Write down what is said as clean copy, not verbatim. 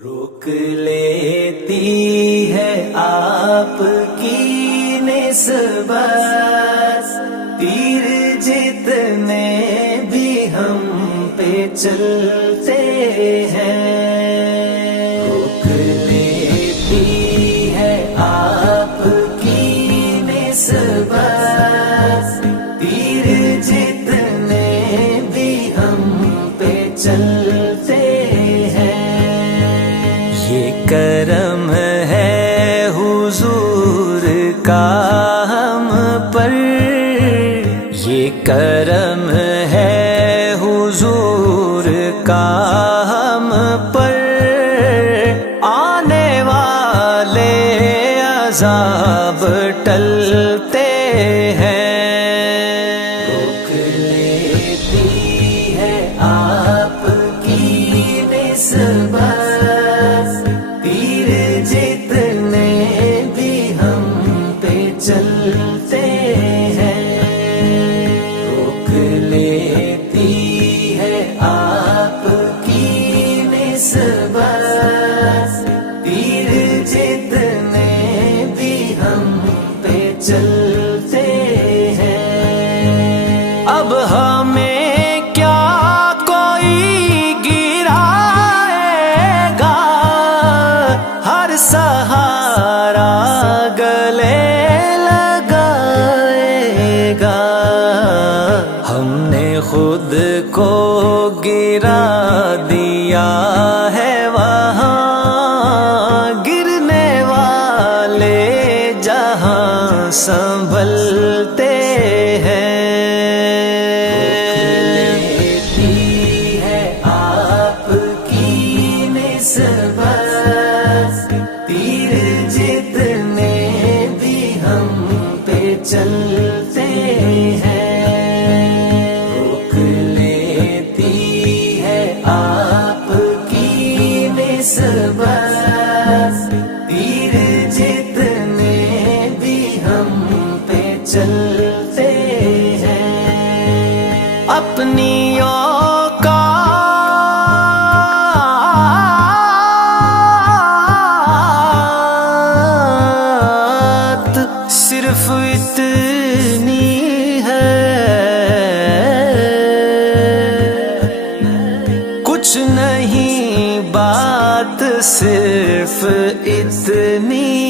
روک لیتی ہے آپ کی نسبت تیر جتنے بھی ہم پہ چلتے ہیں، روک لیتی ہے آپ کی نسبت تیر جتنے بھی ہم پہ چلتے ہیں۔ یہ کرم ہے حضور کا ہم پر، یہ کرم ہے حضور کا ہم پر، آنے والے عذاب ٹلتے ہیں۔ روک لیتی ہے آپ کی نسبت تیر جتنے بھی ہم پہ چلتے ہیں، روک لیتی ہے آپ کی نسبت تیر جتنے بھی ہم پہ چلتے ہیں۔ اب ہمیں کیا کوئی گرائے گا، ہر سہارا گلے لگائے گا۔ ہم نے خود کو گرا دیا ہے وہاں، گرنے والے جہاں سنبھلتے ہیں۔ تیر جتنے بھی ہم پہ چلتے ہیں، روک لیتی ہے آپ کی نسبت تیر جتنے بھی ہم پہ چلتے ہیں۔ اپنی صرف اتنی ہے، کچھ نہیں بات صرف اتنی